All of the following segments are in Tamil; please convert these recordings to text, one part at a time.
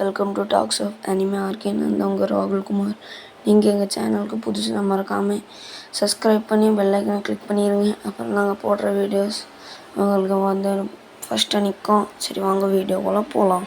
Welcome to talks of anime arcane. அந்த உங்கள் ராகுல்குமார். நீங்கள் எங்கள் சேனலுக்கு புதுசுனா மறக்காமல் சப்ஸ்கிரைப் பண்ணி பெல் ஐக்கனை கிளிக் பண்ணிடுங்க. அப்புறம் நாங்கள் போடுற வீடியோஸ் உங்களுக்கு வந்து ஃபஸ்ட்டு நிற்கும். சரி, வாங்க வீடியோக்குள்ளே போகலாம்.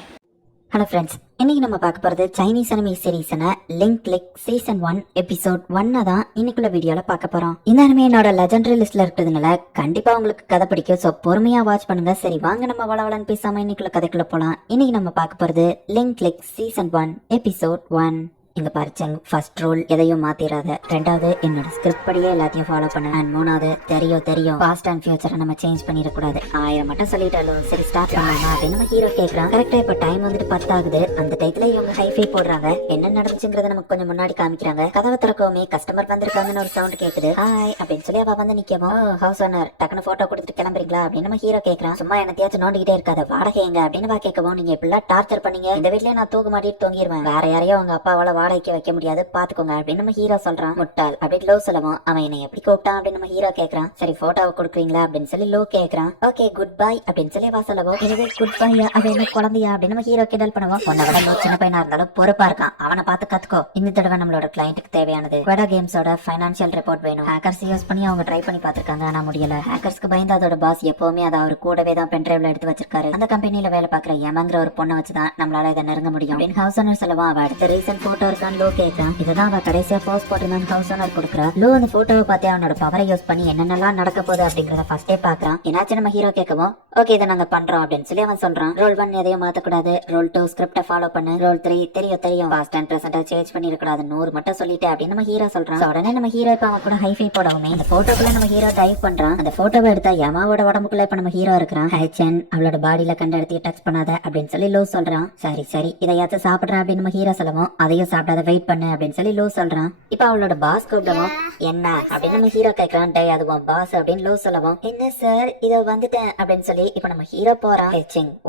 ஹலோ ஃப்ரெண்ட்ஸ், இன்னைக்கு நம்ம பார்க்க போகிறது சைனீஸ் அனிமே சீரீஸான லிங்க் கிளிக் சீசன் 1 எபிசோட் 1 தான் இன்னைக்குள்ள வீடியோவில் பார்க்க போகிறோம். இந்த அனிமே என்னோட லெஜெண்டரி லிஸ்ட்டில் இருக்கிறதுனால கண்டிப்பாக உங்களுக்கு கதை பிடிக்கும். ஸோ பொறுமையாக வாட்ச் பண்ணுங்க. சரி, வாங்க நம்ம வளவலன்னு பேசாமல் இன்னைக்குள்ள கதைக்குள்ள போகலாம். இன்னைக்கு நம்ம பார்க்க போகிறது லிங்க் கிளிக் சீசன் 1 எபிசோட் 1. இங்க பாருச்சங்க, ஃபர்ஸ்ட் ரூல் எதையும் மாத்திராத. ரெண்டாவது, என்னோட ஸ்கிரிப்ட் படியே எல்லாத்தையும் ஃபாலோ பண்ண. அண்ட் மூணாவது, தெரியும் பாஸ்ட் அண்ட் ஃபியூச்சரை நம்ம சேஞ்ச் பண்ணிடக்கூடாது. 1000 மட்டும் சொல்லிட்டாலும் சரி, ஸ்டார்ட் பண்ணலாமா அப்படின்னு நம்ம ஹீரோ கேட்கறான். கரெக்டா இப்ப டைம் வந்துட்டு 10 ஆகுது. அந்த டைத்துல இவங்க ஹைஃபை போடுறாங்க. என்ன நடந்துச்சுங்கிறத நமக்கு கொஞ்சம் முன்னாடி காமிக்கிறாங்க. கதவை திறக்கவுமே கஸ்டமர் வந்திருக்காங்கன்னு ஒரு சவுண்ட் கேக்குது. ஹாய் அப்படின்னு சொல்லி அவ வந்து நிக்கவும், ஹவுஸ் ஓனர் டக்குனு போட்டோ கொடுத்துட்டு கிளம்புறீங்களா அப்படின்னு நம்ம ஹீரோ கேட்கறான். சும்மா என்னத்தையாச்சும் நோண்டிக்கிட்டே இருக்காத, வாடகை எங்க அப்படின்னு கேட்கவும், நீங்க இப்படிலாம் டார்ச்சர் பண்ணீங்க, இந்த வீட்லயே நான் தூக்கு மாட்டிட்டு தூங்கிடுவேன். வேற யாரையோ அவங்க அப்பாவால வாடகைக்கு வைக்க முடியாது, பாத்துக்கோங்க அப்படின்னு நம்ம ஹீரோ சொல்றான். முட்டாள் அப்படின்னு லோ சொல்லவும், அவன் என்னை எப்படி கூப்பிட்டான் அப்படின்னு நம்ம ஹீரோ கேட்கறான். சரி, போட்டோவை கொடுக்குறீங்களா அப்படின்னு சொல்லி லோ கேட்கறான். ஓகே, குட் பை அப்படின்னு சொல்லி வா சொல்லவும், எனவே குட் பையா அவன் என்ன குழந்தையா அப்படின்னு நம்ம ஹீரோ கிண்டல் பண்ணுவோம். உன்னை விட லோ சின்ன பையனா இருந்தாலும் பொறுப்பா இருக்கான், அவனை பார்த்து கத்துக்கோ. இந்த தடவை நம்மளோட கிளையண்ட்டுக்கு தேவையானது குவடா கேம்ஸோட ஃபைனான்சியல் ரிப்போர்ட் வேணும். ஹேக்கர்ஸ் யூஸ் பண்ணி அவங்க ட்ரை பண்ணி பார்த்திருக்காங்க, ஆனா முடியல. ஹேக்கர்ஸ்க்கு பயந்து அதோட பாஸ் எப்பவுமே அதை அவர் கூடவே தான் பென்ட்ரைவ்ல எடுத்து வச்சிருக்காரு. அந்த கம்பெனில வேலை பார்க்குற யமங்கிற ஒரு பொண்ணை வச்சுதான் நம்மளால இதை நெருங்க முடியும் அப்படின்னு ஹவுஸ் ஓனர் சொல்லவும், அவ அடுத்த ரீசன்ட் போட்டோ இருக்கான்னு லோ கேட்கறான். இதுதான் அவ கடைசியா போஸ்ட் போட்டிருந்தான்னு ஹவுஸ் ஓனர் கொடுக்குறா. லோ அந்த போட்டோவை பார்த்து அவனோட பவரை யூஸ் பண்ணி என்னென்னலாம் நடக்க போகுது அப்படிங்கறத ஃபர்ஸ்டே பாக்குறான். என்னாச்சு நம்ம ஹீரோ கேட்கவும், ஓகே இதை நாங்க பண்றோம் அப்படின்னு சொல்லி அவன் சொல்றான். ரோல் 1 எதையும் மாத்தக்கூடாது, ரோல் 2 ஸ்கிரிப்ட ஃபாலோ பண்ணு, ரோல் 3 தெரியும் பாஸ்ட் அண்ட் பிரசன்ட் சேஞ்ச் பண்ணிடக்கூடாது, 100 மட்டும் சொல்லிட்டு அப்படின்னு நம்ம ஹீரோ சொல்றான். உடனே நம்ம ஹீரோ இப்ப அவன் கூட ஹைஃபை போடவுமே அந்த போட்டோக்குள்ள நம்ம ஹீரோ டைப் பண்றான். அந்த போட்டோவை எடுத்தா யமாவோட உடம்புக்குள்ள இப்ப நம்ம ஹீரோ இருக்கிறான். ஹைச்சன் அவளோட பாடியில கண்ட இடத்தையும் டச் பண்ணாத அப்படின்னு சொல்லி லோ சொல்றான். சரி இதையாச்சும் சாப்பிடுறேன் அப்படின்னு நம்ம ஹீரோ சொல்லவும், அதையும் சாப்பிடாத வெயிட் பண்ணு அப்படின்னு சொல்லி லோ சொல்றான். இப்ப அவளோட பாஸ் கூப்பிடவும், என்ன அப்படின்னு நம்ம ஹீரோ கேட்கறான். டே அதுவும் பாஸ் அப்படின்னு லோ சொல்லவும், என்ன சார் இத வந்துட்டேன் அப்படின்னு சொல்லி இப்ப நம்ம ஹீரோ போறான்.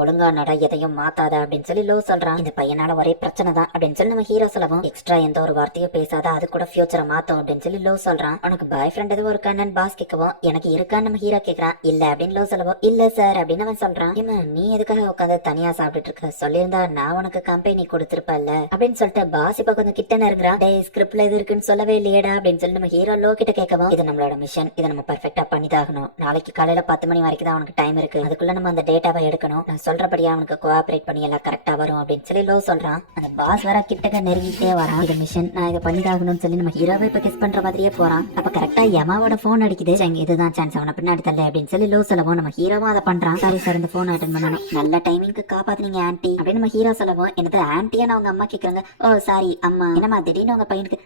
ஒழுங்கா நட, எதையும் மாத்தாத அப்படின்னு சொல்லி லோ சொல்றான். இந்த பையனால ஒரே பிரச்சனை தான் அப்படின்னு சொல்லி நம்ம ஹீரோ சொல்லவும், எக்ஸ்ட்ரா எந்த ஒரு வார்த்தையும் பேசாத, அது கூட ஃபியூச்சரை மாத்தோம் அப்படின்னு சொல்லி லோ சொல்றான். உனக்கு பாய் ஃப்ரெண்ட் எதுவும் இருக்கான்னு பாஸ் கேட்கவும், எனக்கு இருக்கான்னு நம்ம ஹீரோ கேட்கறான். இல்ல அப்படின்னு லோ சொல்லவும், இல்ல சார் அப்படின்னு அவன் சொல்றான். நீ எதுக்காக உட்காந்து தனியா சாப்பிட்டுட்டு இருக்க, சொல்லியிருந்தா நான் உனக்கு கம்பெனி கொடுத்திருப்பல்ல அப்படின்னு சொல்லிட்டு பாஸ் இப்ப கொஞ்சம் கிட்ட நெருங்குறான். டே ஸ்கிரிப்ட்ல இது இருக்குன்னு சொல்லவே இல்லையடா அப்படின்னு சொல்லி நம்ம ஹீரோ லோ கிட்ட கேட்கவும், இது நம்மளோட மிஷன், இதை நம்ம பர்ஃபெக்டா பண்ணிதாகணும். நாளைக்கு காலையில 10 மணி வரைக்கும் தான் அவனுக்கு டைம் இருக்கு, அதுக்குள்ள நம்ம அந்த டேட்டாவை எடுக்கணும். நான் சொல்றபடியா அவனுக்கு கோஆபரேட் பண்ணி எல்லாம் கரெக்டா வரும் அப்படின்னு சொல்லி லோ சொல்றான். அந்த பாஸ் வர கிட்டக்க நெருங்கிட்டே வரான். இது மிஷன், நான் இதை பண்ணிதாகணும்னு சொல்லி நம்ம ஹீரோவை இப்ப கிஸ் பண்ற மாதிரியே போறான். அப்ப கரெக்டா யமாவோட போன் அடிக்குது. இதுதான் சான்ஸ், அவனை பின்னாடி தள்ள அப்படின்னு சொல்லி லோ சொல்லவும், நம்ம ஹீரோவும் அதை பண்றான். சாரி சார், இந்த போன் அட்டன் பண்ணணும், நல்ல டைமிங்க்கு காப்பாத்துனீங்க ஆன்டி அப்படின்னு நம்ம ஹீரோ சொல்லவும், என்னது ஆன்டியா அவங்க அம்மா கேக்குறாங்க. ஓ சாரி அம்மா, என்னமா திடீர்னு உங்க பையனுக்கு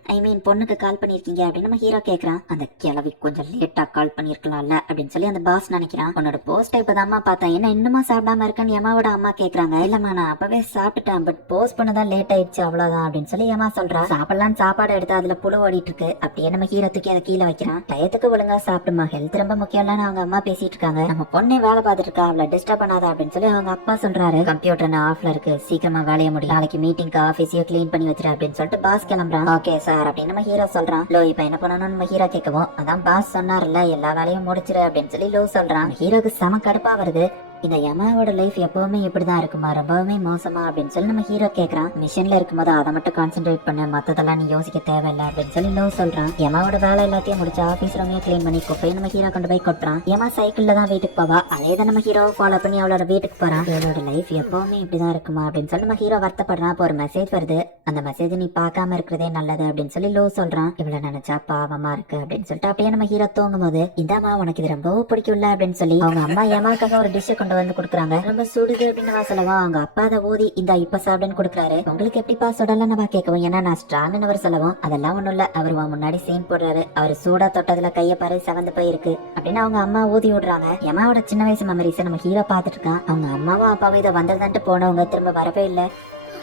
பொண்ணுக்கு கால் பண்ணிருக்கீங்க அப்படின்னு நம்ம ஹீரோ கேக்குறான். அந்த கிழவி கொஞ்சம் லேட்டா கால் பண்ணிருக்கலாம்ல அப்படின்னு சொல்லி அந்த பாஸ் நினைக்கிறான். உன்னோட போஸ்ட் இப்பதான் பார்த்தேன், என்ன இன்னுமா சாப்பிடாம இருக்கன்னு யமாவோட அம்மா கேக்குறாங்க. இல்லம்மா நான் அப்பவே சாப்பிட்டுட்டேன், பட் போஸ்ட் பண்ணதான் லேட் ஆயிடுச்சு அவ்வளவுதான் அப்படின்னு சொல்லி யமா சொல்றா. சாப்பிடலாம் சாப்பாடு எடுத்து அதுல புழு ஓடிட்டு இருக்கு. அப்படியே நம்ம ஹீரோ தூக்கி அதை கீழே வைக்கிறான். டயத்துக்கு ஒழுங்கா சாப்பிடுமா, ஹெல்த் ரொம்ப முக்கியம்லன்னு அவங்க அம்மா பேசிட்டு இருக்காங்க. நம்ம பொண்ணை வேலை பார்த்துட்டு இருக்கா, அவளை டிஸ்டர்ப் பண்ணாத அப்படின்னு சொல்லி அவங்க அப்பா சொல்றாரு. கம்ப்யூட்டர் ஆஃப்ல இருக்கு, சீக்கிரமா வேலைய முடியும், நாளைக்கு மீட்டிங்க்கு ஆபீஸையும் கிளீன் பண்ணி வச்சிரு அப்படின்னு சொல்லிட்டு பாஸ் கிளம்புறான். ஓகே சார் அப்படின்னு நம்ம ஹீரோ சொல்றான். லோ இப்ப என்ன பண்ணணும்னு நம்ம ஹீரோ கேட்கவும், அதான் பாஸ் சொன்னார்ல எல்லா வேலையும் முடிச்சிரு அப்படின்னு சொல்லி லோ சொல்றான். ஹீரோக்கு செம கடுப்பா வருது. இந்த யமாவோட லைஃப் எப்பவுமே இப்படிதான் இருக்குமா, ரொம்பவுமே மோசமா அப்படின்னு சொல்லி நம்ம ஹீரோ கேட்கறான். மிஷன்ல இருக்கும்போது அதை மட்டும் கான்சென்ட்ரேட் பண்ணு, மத்ததெல்லாம் நீ யோசிக்க தேவையில்லை அப்படின்னு சொல்லி லோ சொல்றான். யமாவோட வேலை எல்லாத்தையும் முடிச்சு ஆபீஸ் ரூமையும் கிளீன் பண்ணி குப்பையை நம்ம ஹீரோ கொண்டு போய் கொட்டுறான். யமா சைக்கிள்ல தான் வீட்டுக்கு போவா, அதே தான் நம்ம ஹீரோவை ஃபாலோ பண்ணி அவளோட வீட்டுக்கு போறான். இவளோட லைஃப் எப்பவுமே இப்படிதான் இருக்குமா அப்படின்னு சொல்லி நம்ம ஹீரோ வருத்தப்படுறான். அப்போ ஒரு மெசேஜ் வருது, அந்த மெசேஜ் நீ பார்க்காம இருக்கிறதே நல்லது அப்படின்னு சொல்லி லோ சொல்றான். இவளை நினைச்சா பாவமா இருக்கு அப்படின்னு சொல்லிட்டு அப்படியே நம்ம ஹீரோ தூங்கும் போது, இந்தாமா உனக்கு இது ரொம்ப பிடிக்கும்ல அப்படின்னு சொல்லி அவங்க அம்மா யமாக்காக ஒரு டிஷ் கொண்டு வந்து கொடுக்குறாங்க. ரொம்ப சுடுது அப்படின்னு சொல்லவும், அவங்க அப்பா அதை ஊதி இந்த இப்ப சாப்பிடுன்னு கொடுக்குறாரு. உங்களுக்கு எப்படிப்பா சுடலன்னு கேட்கவும், ஏன்னா நான் ஸ்ட்ராங்னு அவர் சொல்லவும், அதெல்லாம் ஒண்ணும் இல்ல, அவர் முன்னாடி சீன் போடுறாரு, அவர் சூடா தொட்டதுல கைய பாரு செவந்து போயிருக்கு அப்படின்னு அவங்க அம்மா ஊதி விடுறாங்க. யமாவோட சின்ன வயசு மெமரிஸ் நம்ம ஹீரோ பாத்துட்டு இருக்கான். அவங்க அம்மாவும் அப்பாவும் இதை வந்ததுன்ட்டு போனவங்க திரும்ப வரவே இல்லை.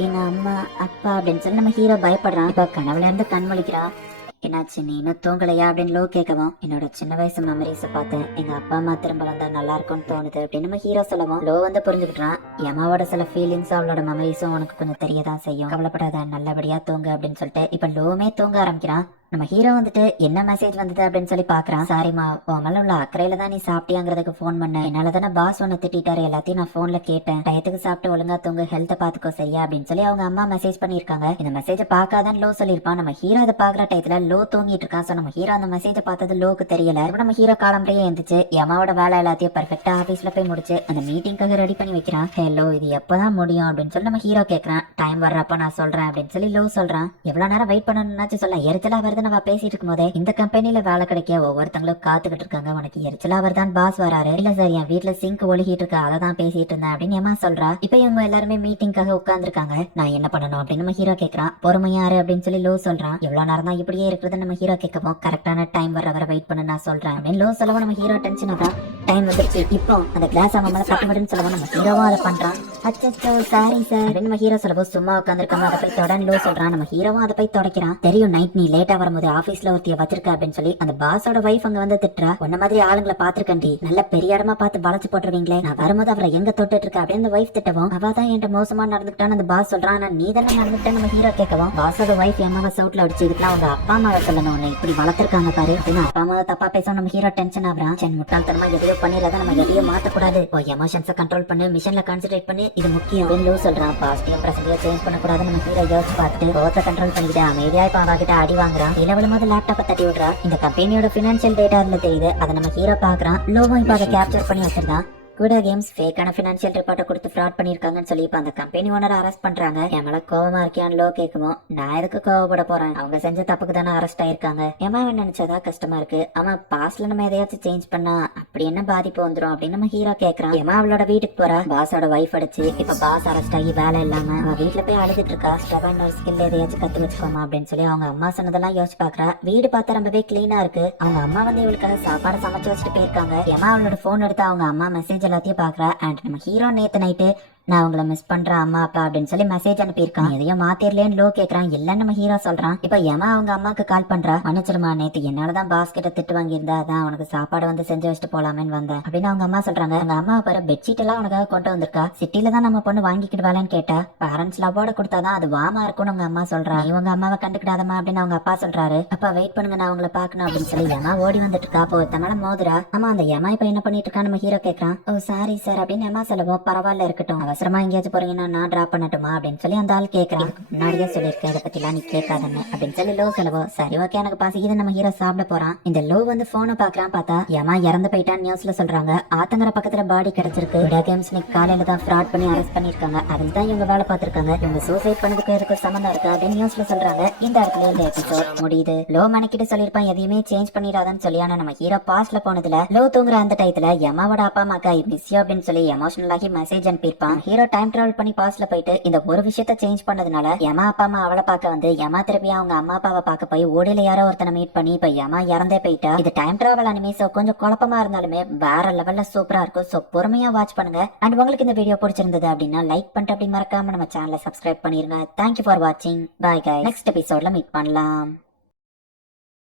எங்க அம்மா அப்பா அப்படின்னு சொல்லி நம்ம ஹீரோ பயப்படுறான். இப்ப கனவுல இருந்து கண் முழிக்கிறான். என்னாச்சு நீ இன்னும் தூங்கலையா அப்படின்னு லோ கேட்கவும், என்னோட சின்ன வயசு மெமரிஸை பார்த்தேன், எங்க அப்பா அம்மா திரும்ப வந்தா நல்லா இருக்கும்னு தோணுது அப்படின்னு நம்ம ஹீரோ சொல்லவும், லோ வந்து புரிஞ்சுக்கிட்டான். யமாவோட சில ஃபீலிங்ஸ் அவளோட மெமரிஸும் உனக்கு கொஞ்சம் தெரியதான் செய்யும், கவலைப்படாத, நல்லபடியா தூங்க அப்படின்னு சொல்லிட்டு இப்ப லோவுமே தூங்க ஆரம்பிக்கிறான். நம்ம ஹீரோ வந்துட்டு என்ன மெசேஜ் வந்தது அப்படின்னு சொல்லி பாக்குறான். சாரிமா, உன் மேல உள்ள அக்கறையில தான் நீ சாப்பிட்டியாங்கிறதுக்கு போன் பண்ணேன். என்னால தானே பாஸ் ஒன்னு திட்டாரு, எல்லாத்தையும் நான் போன்ல கேட்டேன். டயத்துக்கு சாப்பிட்டு ஒழுங்கா தூங்க, ஹெல்த்தை பாத்துக்கோ சரியா அப்படின்னு சொல்லி அவங்க அம்மா மெசேஜ் பண்ணிருக்காங்க. இந்த மெசேஜை பார்க்காதான் லோ சொல்லிருப்பான். நம்ம ஹீரோ அதை பாக்குற டயத்துல லோ தூங்கிட்டு இருக்கான். சோ நம்ம ஹீரோ அந்த மெசேஜை பார்த்தது லோக்கு தெரியல. நம்ம ஹீரோ காலம்பரையே எழுந்துச்சு யமாவோட வேலை எல்லாத்தையும் பெர்ஃபெக்டா ஆபீஸ்ல போய் முடிச்சு அந்த மீட்டிங்காக ரெடி பண்ணி வைக்கிறான். ஹலோ, இது எப்பதான் முடியும் அப்படின்னு சொல்லி நம்ம ஹீரோ கேட்கறான். டைம் வர்றப்ப நான் சொல்றேன் அப்படின்னு சொல்லி லோ சொல்றான். எவ்வளவு நேரம் வெயிட் பண்ணணும்னாச்சு சொல்ல, எரிச்சலா வருது. நம்ம பேசிட்டு இருக்கும் போதே இந்த கம்பெனில வேலை கிடைக்க ஒவ்வொருத்தங்களும் காத்துக்கிட்டு இருக்காங்க. உனக்கு எரிச்சலா வருதான் பாஸ் வராரு. இல்ல சார், என் வீட்டுல சிங்க் ஒழுகிட்டு இருக்கு, அதை தான் பேசிட்டு இருந்தேன் அப்படின்னு ஏமா சொல்றா. இப்ப இவங்க எல்லாருமே மீட்டிங்காக உட்கார்ந்துருக்காங்க. நான் என்ன பண்ணணும் அப்படின்னு நம்ம ஹீரோ கேட்கறான். பொறுமையாரு அப்படின்னு சொல்லி லோ சொல்றான். எவ்வளவு நேரம் தான் இப்படியே இருக்கிறது நம்ம ஹீரோ கேட்கவும், கரெக்டான டைம் வர வெயிட் பண்ண நான் சொல்றேன் அப்படின்னு லோ சொல்லவும் நம்ம ஹீரோ டென்ஷன் ஆகிறான். டைம் வந்துருச்சு, இப்போ அந்த கிளாஸ் அவன் மேல தட்டுமடுன்னு சொல்லவும் நம்ம ஹீரோவும் அதை பண்றான். அச்சோ சாரி சார் அப்படின்னு நம்ம ஹீரோ சொல்லவும், சும்மா உட்காந்துருக்காம அதை போய் தொடன்னு லோ சொல்றான். நம்ம ஹீரோவும் அதை போய் தொடக்கிறான். தெரியும் நைட் நீ லேட்டா வரும்போது ஆபீஸ்ல ஒருத்திய வச்சிருக்க அப்படின்னு சொல்லி அந்த பாஸோட வைஃப் அங்க வந்து திட்டுறா. உன்ன மாதிரி ஆளுங்களை பாத்துருக்கண்டி, நல்ல பெரிய இடமா பார்த்து வளைச்சு போட்டுருவீங்களே, நான் வரும்போது அவரை எங்க தொட்டுட்டு இருக்க அப்படின்னு அந்த வைஃப் திட்டவும், அவ தான் என்கிட்ட மோசமா நடந்துக்கிட்டான்னு அந்த பாஸ் சொல்றான். ஆனா நீ தானே நடந்துக்கிட்டேன்னு நம்ம ஹீரோ கேட்கவும், பாஸோட வைஃப் எம்மாவை சவுட்ல அடிச்சு இதுக்கெல்லாம் அவங்க அப்பா அம்மாவை சொல்லணும், உன்னை இப்படி வளர்த்திருக்காங்க பாரு அப்படின்னு அப்பா அம்மாவை தப்பா பேச நம்ம ஹீரோ டென்ஷன் ஆகுறான். சரி, முட்டாள்தனமா எதையோ பண்ணிடாத, நம்ம எதையோ மாத்தக்கூடாது, எமோஷன்ஸை கண்ட்ரோல் பண்ணு, மிஷன்ல கான்சென்ட்ரேட் பண்ணு, இது முக்கியம் அப்படின்னு சொல்றான். பாசிட்டிவ் பிரசன்டிவா சேஞ்ச் பண்ணக்கூடாது. நம்ம ஹீரோ யோசிச்சு பார்த்துட்டு கோவத்தை கண்ட்ரோல் பண்ணிக்கிட்டு அமைதியா இப்ப அவ கிட்ட அடி வாங்குறான். இளவளமாவது லேப்டாப்பை தட்டி விடுறா. இந்த கம்பெனியோட பினான்சியல் டேட்டா அதுல தெரியுது. அதை நம்ம ஹீரோ பாக்குறான். லோவும் இப்ப அதை கேப்சர் பண்ணி வச்சிருந்தான். குடா கேம்ஸ் ஃபேக்கான ஃபினான்ஷியல் ரிப்போர்ட்டை கொடுத்து ஃப்ராட் பண்ணிருக்காங்கன்னு சொல்லி இப்ப அந்த கம்பெனி ஓனரை அரெஸ்ட் பண்றாங்க. என் மேல கோவமா இருக்கியான்னு லோ கேட்கவும், நான் எதுக்கு கோவப்பட போறேன், அவங்க செஞ்ச தப்புக்கு தானே அரெஸ்ட் ஆயிருக்காங்க. அவன் நினைச்சதா கஷ்டமா இருக்கு, அவன் பாஸ்ட்ல நம்ம எதையாச்சும் சேஞ்ச் பண்ணா அப்படி என்ன பாதிப்பு வந்துரும் அப்படின்னு நம்ம ஹீரோ கேட்கறான். ஏமா அவளோட வீட்டுக்கு போறா, பாஸோட வைஃப் அடிச்சு இப்ப பாஸ் அரெஸ்ட் ஆகி வேலை இல்லாம அவ வீட்டுல போய் அழுதுட்டு இருக்கா. ஸ்டெபன் ஸ்கில் எதையாச்சும் கத்து வச்சுக்கோமா அப்படின்னு சொல்லி அவங்க அம்மா சொன்னதெல்லாம் யோசிச்சு பாக்குறா. வீடு பார்த்தா ரொம்பவே கிளீனா இருக்கு. அவங்க அம்மா வந்து இவளுக்காக சாப்பாடு சமைச்சு வச்சுட்டு போயிருக்காங்க. ஏமா அவளோட போன் எடுத்து அவங்க அம்மா மெசேஜ் எல்லாத்தையும் பாக்குறா. அண்ட் நம்ம ஹீரோ நேத்து நைட்டு நான் உங்களை மிஸ் பண்றேன் அம்மா அப்பா அப்படின்னு சொல்லி மெசேஜ் அனுப்பியிருக்கான். எதையும் மாத்திரலேன்னு லோ கேட்கறான். இல்லன்னு நம்ம ஹீரோ சொல்றான். இப்ப யமா அவங்க அம்மாக்கு கால் பண்றா. மன்னிச்சிருமா, நேத்து என்னாலதான் பாஸ் கிட்ட திட்டு வாங்கியிருந்தா, அதான் உனக்கு சாப்பாடு வந்து செஞ்சு வச்சுட்டு போலாமேன்னு வந்தேன் அப்படின்னு அவங்க அம்மா சொல்றாங்க. அவங்க அம்மா பாரு பெட்ஷீட் எல்லாம் உனக்காக கொண்டு வந்திருக்கா. சிட்டில தான் நம்ம பொண்ணு வாங்கிக்கிட்டு வேலைன்னு கேட்டா, பேரண்ட்ஸ் லவ்வோட கொடுத்தாதான் அது வாமா இருக்கும்னு அவங்க அம்மா சொல்றா. இவங்க அம்மாவை கண்டுக்கிடாதமா அப்படின்னு அவங்க அப்பா சொல்றாரு. அப்பா வெயிட் பண்ணுங்க, நான் உங்களை பாக்கணும் அப்படின்னு சொல்லி யமா ஓடி வந்துட்டு இருக்கா. அப்போ ஒருத்தனால மோதுரா. ஆமா, அந்த யமா இப்ப என்ன பண்ணிட்டு இருக்கா நம்ம ஹீரோ கேட்கறான். ஓ சாரி சார் அப்படின்னு யமா சொல்லவும், பரவாயில்ல இருக்கட்டும், அவசரமா எங்கேயாச்சும் போறீங்கன்னா நான் டிராப் பண்ணட்டுமா அப்படின்னு சொல்லி அந்த ஆள் கேட்கறான். முன்னாடியே சொல்லியிருக்கேன் இதை பத்தி எல்லாம் நீ கேட்காதன்னு அப்படின்னு சொல்லி லோ சொல்லவும், சரி ஓகே எனக்கு பாசிக்குது நம்ம ஹீரோ சாப்பிட போறான். இந்த லோ வந்து போனை பாக்குறான். பார்த்தா யமா இறந்து போயிட்டான்னு நியூஸ்ல சொல்றாங்க. ஆத்தங்கர பக்கத்துல பாடி கிடைச்சிருக்கு. விடா கேம்ஸ் காலையில தான் ஃப்ராட் பண்ணி அரெஸ்ட் பண்ணிருக்காங்க. அதில் தான் இவங்க வேலை பார்த்திருக்காங்க. இவங்க சூசைட் பண்ணதுக்கு எதுக்கு சம்பந்தம் இருக்கு அப்படின்னு நியூஸ்ல சொல்றாங்க. இந்த இடத்துல இந்த எபிசோட் முடியுது. லோ மணிக்கிட்டு சொல்லிருப்பான் எதையுமே சேஞ்ச் பண்ணிடாதான்னு சொல்லி. ஆனா நம்ம ஹீரோ பாஸ்ட்ல போனதுல லோ தூங்குற அந்த டயத்துல யமாவோட அப்பா அம்மாக்கா மிஸ் யூ அப்படின்னு சொல்லி எமோஷனல் ஆகி மெசேஜ் அனுப்பியிருப்பான். ஹீரோ டைம் டிராவல் பண்ணி பாஸ்ட்ல போயிட்டு இந்த ஒரு விஷயத்த சேஞ்ச் பண்ணதுனால யமா அப்பா அம்மா அவளை பார்க்க வந்து யமா திருப்பி அவங்க அம்மா அப்பாவை பார்க்க போய் ஓடியில யாரோ ஒருத்தனை மீட் பண்ணி இப்ப யமா இறந்தே போயிட்டா. இது டைம் டிராவல் அனிமே. சோ கொஞ்சம் குழப்பமா இருந்தாலுமே வேற லெவல்ல சூப்பரா இருக்கும். சோ பொறுமையா வாட்ச் பண்ணுங்க. அண்ட் உங்களுக்கு இந்த வீடியோ பிடிச்சிருந்தது அப்படின்னா லைக் பண்ணிட்டு அப்படி மறக்காம நம்ம சேனலை சப்ஸ்கிரைப் பண்ணிருங்க. தேங்க்யூ ஃபார் வாட்சிங். Bye guys. நெக்ஸ்ட் எபிசோட்ல மீட் பண்ணலாம்.